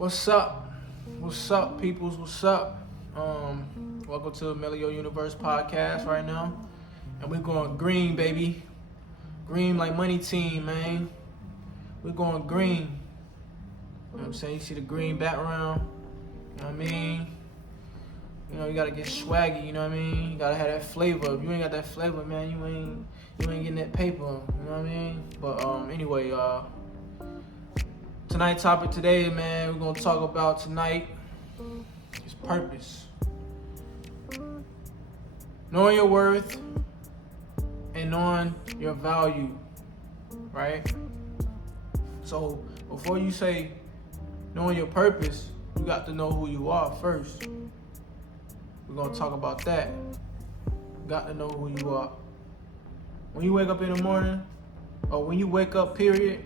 What's up? What's up, peoples? What's up? Welcome to M3lleo Universe podcast right now. And we're going green, baby. Green like money team, man. We're going green. You know what I'm saying? You see the green background? You know what I mean? You know, you gotta get swaggy, you know what I mean? You gotta have that flavor. If you ain't got that flavor, man, you ain't getting that paper, you know what I mean? But anyway, tonight's topic today, man, we're gonna talk about tonight is purpose. Knowing your worth and knowing your value, right? So before you say knowing your purpose, you got to know who you are first. We're gonna talk about that. You got to know who you are. When you wake up in the morning, or when you wake up, period,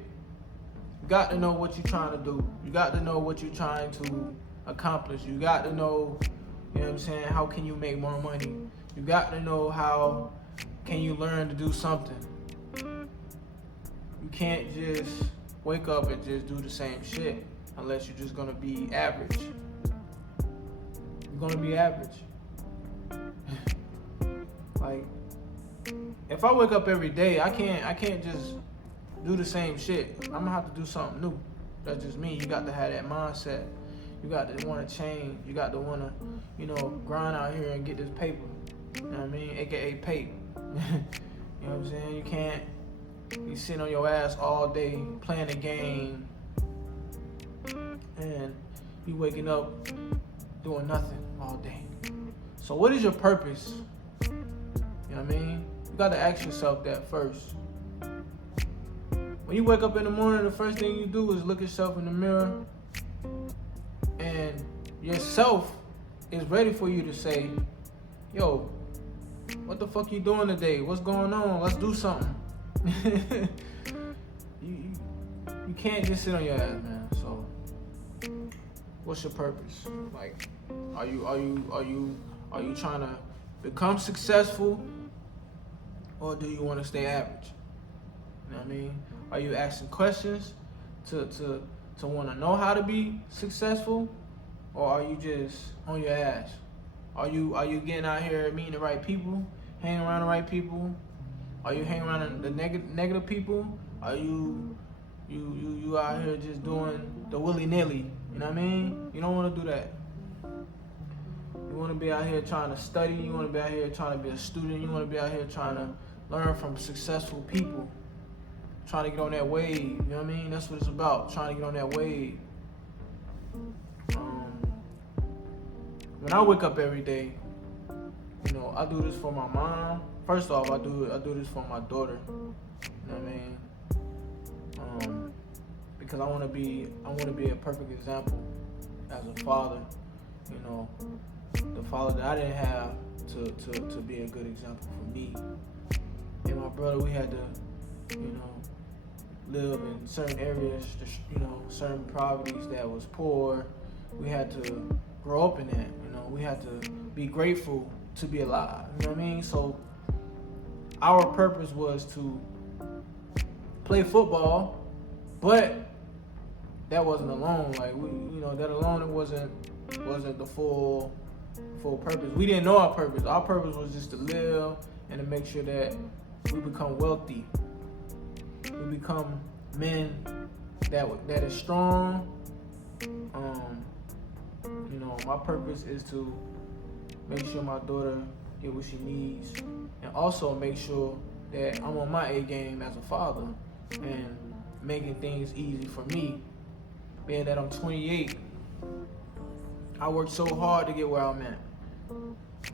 you got to know what you're trying to do. You got to know what you're trying to accomplish. You got to know, you know what I'm saying, how can you make more money? You got to know how can you learn to do something. You can't just wake up and just do the same shit unless you're just gonna be average. You're gonna be average. Like, if I wake up every day, I can't just do the same shit. I'm gonna have to do something new. That's just me. You got to have that mindset. You got to want to change. You got to want to, grind out here and get this paper. You know what I mean? AKA paper. You know what I'm saying? You can't be sitting on your ass all day playing a game and you waking up doing nothing all day. So what is your purpose? You know what I mean? You got to ask yourself that first. When you wake up in the morning, the first thing you do is look yourself in the mirror, and yourself is ready for you to say, yo, what the fuck you doing today? What's going on? Let's do something. you can't just sit on your ass, man. So what's your purpose? Like, are you trying to become successful, or do you want to stay average? You know what I mean? Are you asking questions to want to know how to be successful, or are you just on your ass? Are you getting out here meeting the right people, hanging around the right people? Are you hanging around the negative people? Are you out here just doing the willy-nilly? You know what I mean? You don't want to do that. You want to be out here trying to study. You want to be out here trying to be a student. You want to be out here trying to learn from successful people. Trying to get on that wave. You know what I mean? That's what it's about. Trying to get on that wave. When I wake up every day, I do this for my mom. First off, I do this for my daughter. You know what I mean? Because I want to be a perfect example as a father. The father that I didn't have to be a good example for me. And my brother, we had to, live in certain areas, certain properties that was poor. We had to grow up in that. We had to be grateful to be alive. You know what I mean? So our purpose was to play football, but that wasn't alone. Like that alone, it wasn't the full purpose. We didn't know our purpose. Our purpose was just to live and to make sure that we become wealthy. We become men that is strong. My purpose is to make sure my daughter get what she needs, and also make sure that I'm on my A game as a father and making things easy for me. Being that I'm 28, I worked so hard to get where I'm at.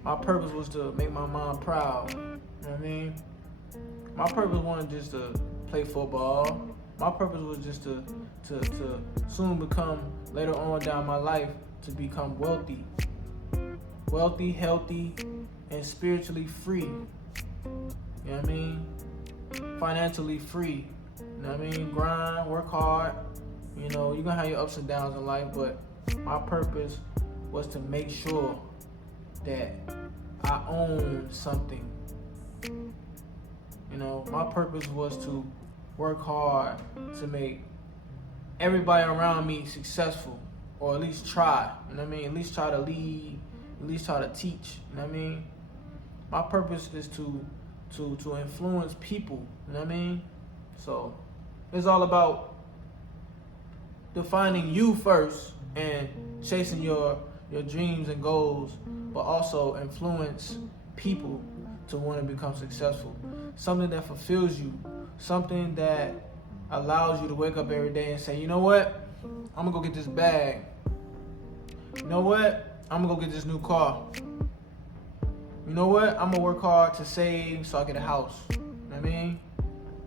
My purpose was to make my mom proud. You know what I mean? My purpose wasn't just to play football. My purpose was just to soon become, later on down my life, to become wealthy, healthy, and spiritually free. You know what I mean? Financially free. You know what I mean? Grind, work hard. You're gonna have your ups and downs in life, but my purpose was to make sure that I own something. My purpose was to work hard to make everybody around me successful. or at least try. You know what I mean? At least try to lead. At least try to teach. You know what I mean? My purpose is to influence people. You know what I mean? So it's all about defining you first and chasing your dreams and goals, but also influence people to want to become successful. Something that fulfills you, something that allows you to wake up every day and say, you know what, I'm gonna go get this bag. You know what, I'm gonna go get this new car. You know what, I'm gonna work hard to save so I get a house. You know what I mean?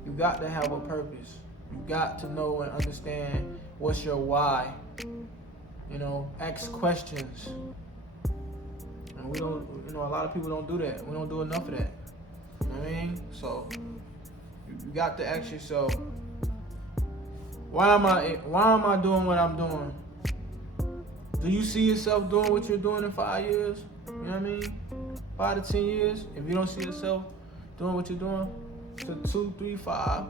You got to have a purpose. You got to know and understand what's your why. You know, ask questions. And we don't, you know, a lot of people don't do that. We don't do enough of that. You know what I mean? So you got to ask yourself, why am I doing what I'm doing? Do you see yourself doing what you're doing in 5 years? You know what I mean? 5 to 10 years. If you don't see yourself doing what you're doing to 2, 3, 5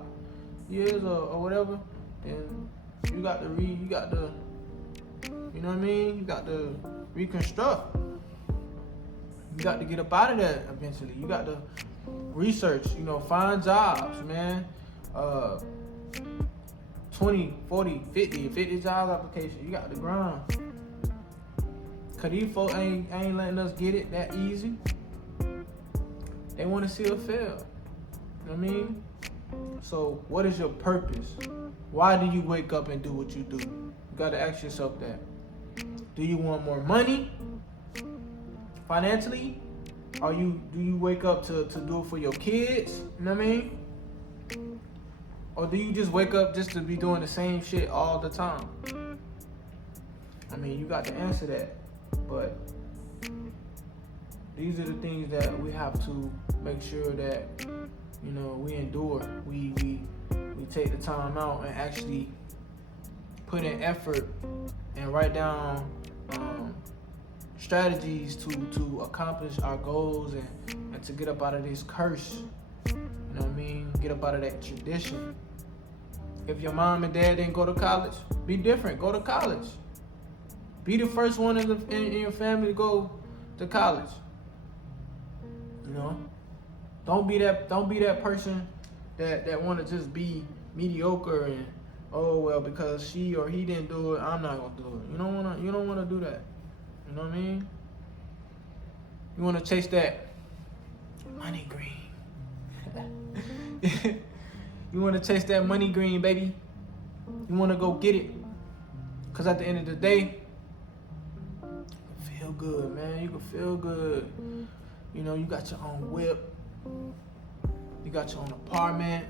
years or whatever, then you got to you know what I mean? You got to reconstruct. You got to get up out of that eventually. You got to research, you know, find jobs, man. 20, 40, 50 job applications. You got to grind. Cause these folks ain't letting us get it that easy. They want to see us fail. You know what I mean? So what is your purpose? Why do you wake up and do what you do? You got to ask yourself that. Do you want more money financially? Do you wake up to do it for your kids? You know what I mean? Or do you just wake up just to be doing the same shit all the time? I mean, you got to answer that. But these are the things that we have to make sure that, you know, we endure. We take the time out and actually put in effort and write down strategies to accomplish our goals and to get up out of this curse. You know what I mean? Get up out of that tradition. If your mom and dad didn't go to college, be different. Go to college. Be the first one in your family to go to college. You know? Don't be that person that want to just be mediocre and, oh well, because she or he didn't do it, I'm not gonna do it. You don't wanna do that. You know what I mean? You wanna chase that money green. You wanna chase that money green, baby. You wanna go get it. Cause at the end of the day, you can feel good, man. You can feel good. You know, you got your own whip. You got your own apartment.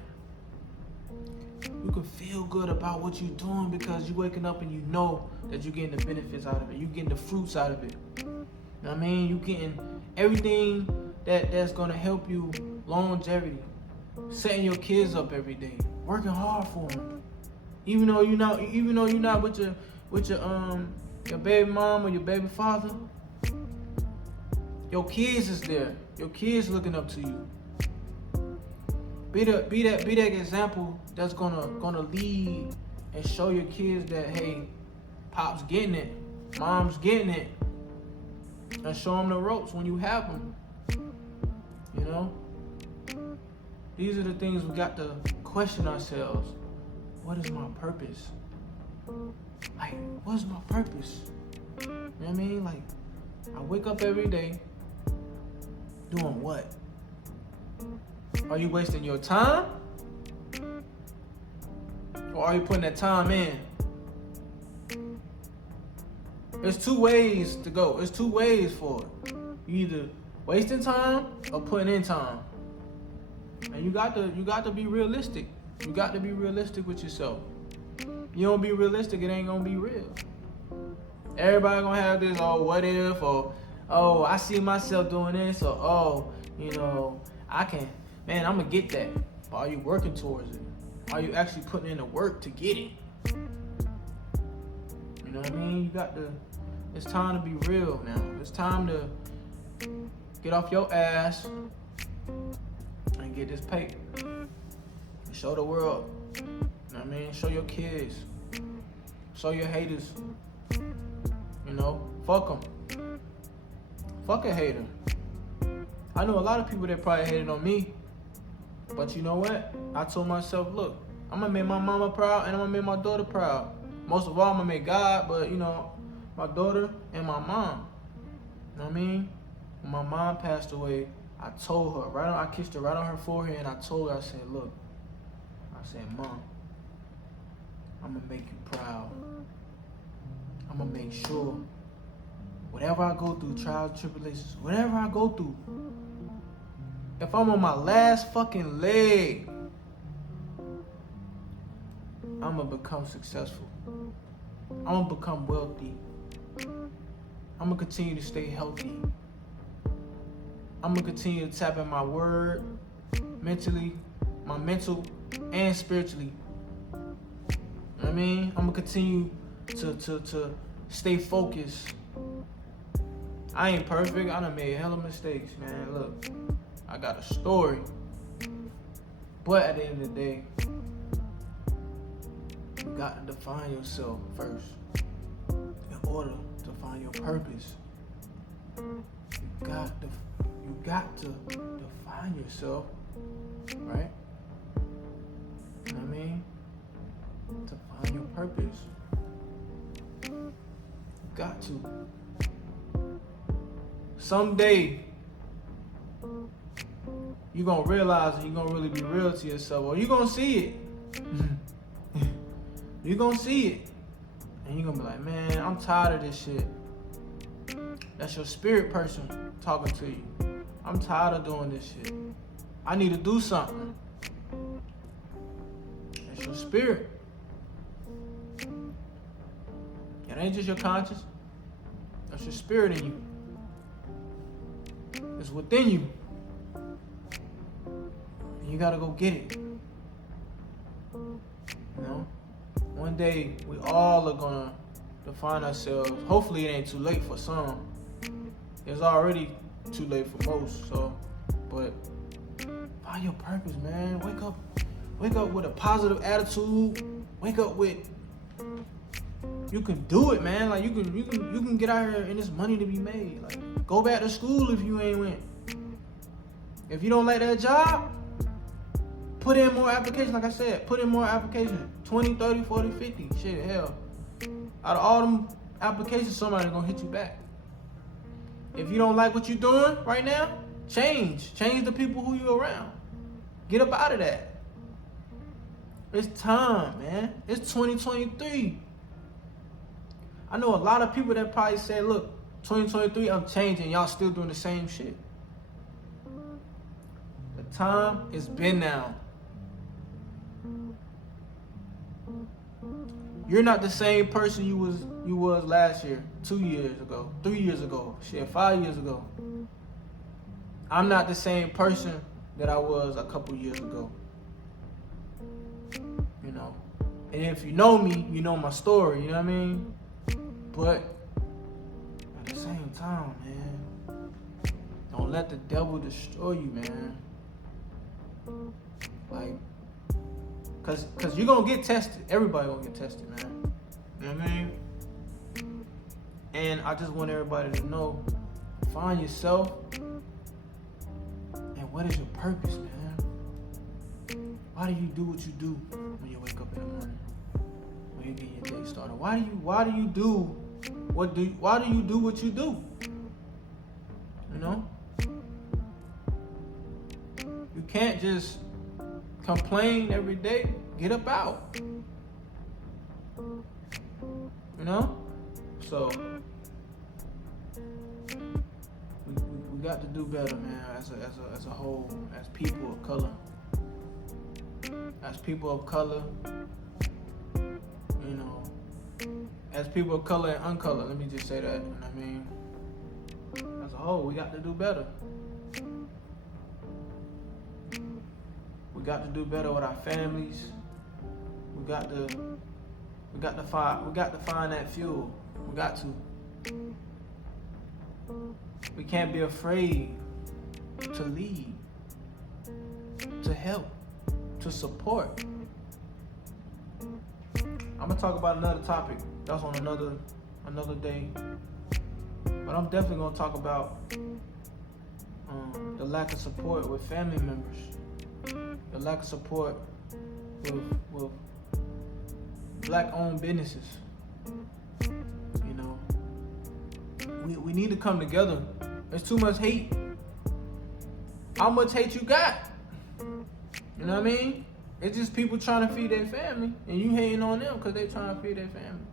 You can feel good about what you're doing because you're waking up and you know that you're getting the benefits out of it. You're getting the fruits out of it. You know what I mean? You're getting everything that's gonna help you longevity. Setting your kids up every day, working hard for them. Even though you're not with your baby mom or your baby father, your kids is there. Your kids looking up to you. Be that example that's gonna lead and show your kids that, hey, pop's getting it, mom's getting it, and show them the ropes when you have them. You know, these are the things we got to question ourselves. What is my purpose? Like, what's my purpose? You know what I mean? Like, I wake up every day doing what? Are you wasting your time? Or are you putting that time in? There's two ways to go. There's two ways for it. You either wasting time or putting in time. And you got to be realistic. You got to be realistic with yourself. You don't be realistic, it ain't gonna be real. Everybody gonna have this, oh, what if, or, oh, I see myself doing this, or, oh, you know, I can, man, I'm gonna get that. But are you working towards it? Are you actually putting in the work to get it? You know what I mean? It's time to be real now. It's time to get off your ass and get this paper. Show the world. You know what I mean? Show your kids. Show your haters. You know, fuck them. Fuck a hater. I know a lot of people that probably hated on me, but you know what? I told myself, look, I'm gonna make my mama proud and I'm gonna make my daughter proud. Most of all, I'm gonna make God, but you know, my daughter and my mom. You know what I mean? When my mom passed away, I told her, I kissed her right on her forehead and I told her, I said, look, I said, Mom, I'm gonna make you proud. I'm gonna make sure whatever I go through, trials, tribulations, whatever I go through, if I'm on my last fucking leg, I'm gonna become successful. I'm gonna become wealthy. I'm gonna continue to stay healthy. I'm gonna continue to tap in my word, mentally, my mental, and spiritually. You know what I mean? I'm gonna continue to stay focused. I ain't perfect. I done made hella mistakes, man. Look, I got a story. But at the end of the day, you got to define yourself first in order to find your purpose. You got to define yourself, right? You know what I mean? To find your purpose. You got to. Someday, you're going to realize and you're going to really be real to yourself, or you're going to see it. You're going to see it. And you're going to be like, man, I'm tired of this shit. That's your spirit person talking to you. I'm tired of doing this shit. I need to do something. That's your spirit. It ain't just your conscience. That's your spirit in you. It's within you. And you gotta go get it. You know? One day, we all are gonna define ourselves. Hopefully it ain't too late for some. It's already too late for most, so, but find your purpose, man. Wake up with a positive attitude. Wake up with, you can do it, man. Like you can get out here and there's money to be made. Like, go back to school if you ain't went. If you don't like that job, put in more applications. Like I said, put in more applications. 20, 30, 40, 50. Shit, hell. Out of all them applications, somebody's gonna hit you back. If you don't like what you're doing right now, change. Change the people who you're around. Get up out of that. It's time, man. It's 2023. I know a lot of people that probably say, look, 2023, I'm changing. Y'all still doing the same shit. The time has been now. You're not the same person you was last year, 2 years ago, 3 years ago, shit, 5 years ago. I'm not the same person that I was a couple years ago. You know. And if you know me, you know my story, you know what I mean? But at the same time, man, don't let the devil destroy you, man. Like, cause you're gonna get tested. Everybody gonna get tested, man. You know what I mean? And I just want everybody to know, find yourself and what is your purpose, man? Why do you do what you do when you wake up in the morning? When you get your day started? Why do you do what you do? You know? You can't just complain every day. Get up out. You know? So we got to do better, man, as a whole, as people of color. As people of color, you know, as people of color and uncolor, let me just say that, you know what I mean? As a whole, we got to do better. We got to do better with our families. We got to find that fuel. We got to. We can't be afraid to lead, to help, to support. I'm gonna talk about another topic. That's on another another day. But I'm definitely gonna talk about the lack of support with family members, the lack of support with black-owned businesses. You know, we need to come together. There's too much hate. How much hate you got? You know what I mean? It's just people trying to feed their family, and you hating on them because they trying to feed their family.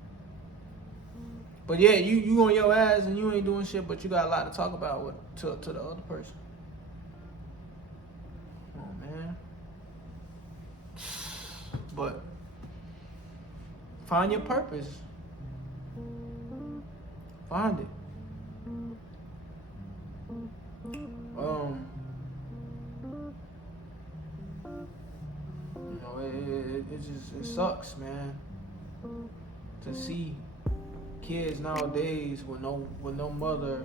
But yeah, you on your ass and you ain't doing shit, but you got a lot to talk about to the other person. Oh man. But find your purpose. Find it. You know, it sucks, man, to see kids nowadays with no mother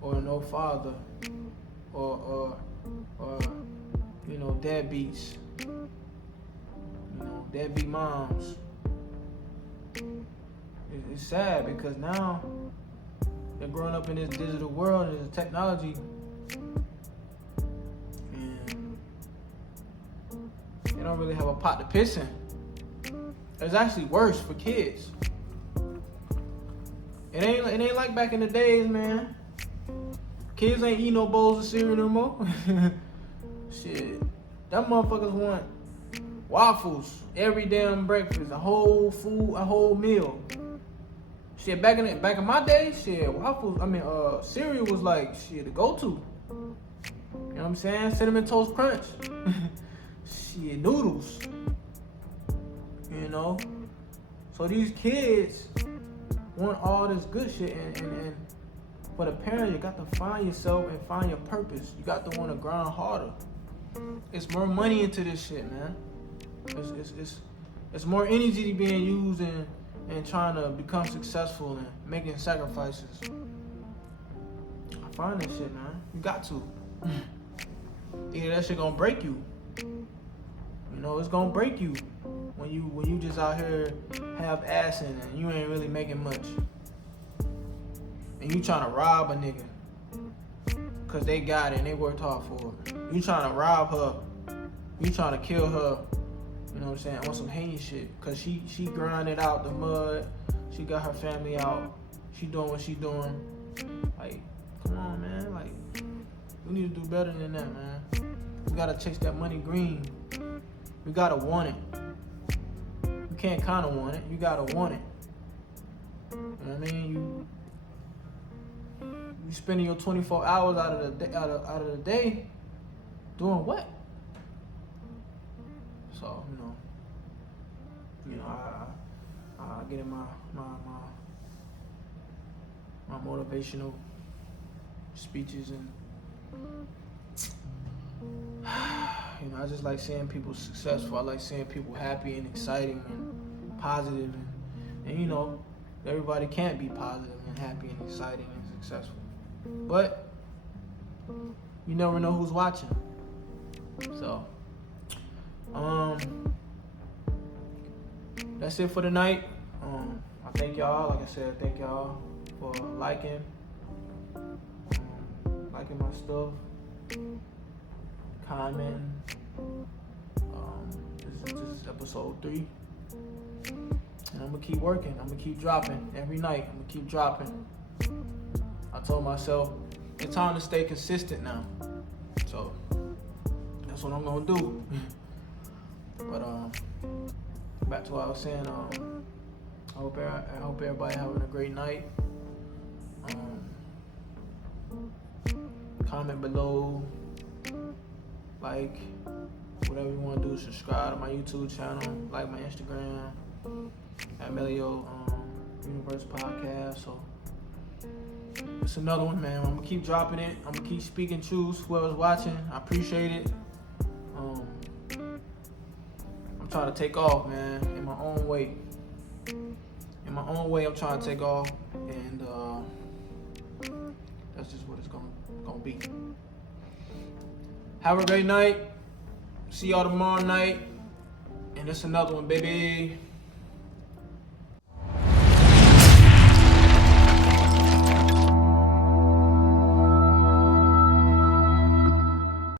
or no father or you know, deadbeats, you know, deadbeat moms. It's sad because now they're growing up in this digital world and this technology, and they don't really have a pot to piss in. It's actually worse for kids. It ain't like back in the days, man. Kids ain't eating no bowls of cereal no more. Shit, them motherfuckers want waffles every damn breakfast, a whole meal. Shit, back in my day, shit, cereal was like shit to go to. You know what I'm saying? Cinnamon Toast Crunch. Shit, noodles. You know? So these kids want all this good shit, and for the parent, you got to find yourself and find your purpose. You got to want to grind harder. It's more money into this shit, man. It's more energy being used in trying to become successful and making sacrifices. I find that shit, man. You got to. Either that shit gonna break you. You know, it's gonna break you when you just out here half-assing and you ain't really making much. And you trying to rob a nigga cause they got it and they worked hard for it. You trying to rob her. You trying to kill her. You know what I'm saying? On some heinous shit. Cause she grinded out the mud. She got her family out. She doing what she doing. Like, come on, man. Like, we need to do better than that, man. We gotta chase that money green. We gotta want it. You can't kinda want it. You gotta want it. You know what I mean? You spending your 24 hours out of the day doing what? So, you know, I get in my motivational speeches, and you know, I just like seeing people successful. I like seeing people happy and exciting and positive, and you know, everybody can't be positive and happy and exciting and successful, but you never know who's watching. So that's it for tonight. I thank y'all. Like I said, thank y'all for liking my stuff, commenting. This is episode 3, and I'm gonna keep working. I'm gonna keep dropping every night. I'm gonna keep dropping. I told myself it's time to stay consistent now, so that's what I'm gonna do. But back to what I was saying. I hope everybody having a great night. Comment below, like, whatever you want to do. Subscribe to my YouTube channel, like my Instagram, M3lleo Universe Podcast. So it's another one, man. I'm gonna keep dropping it. I'm gonna keep speaking truth. Whoever's watching, I appreciate it. I'm trying to take off, man, in my own way. In my own way, I'm trying to take off, and that's just what it's gonna be. Have a great night. See y'all tomorrow night, and it's another one, baby.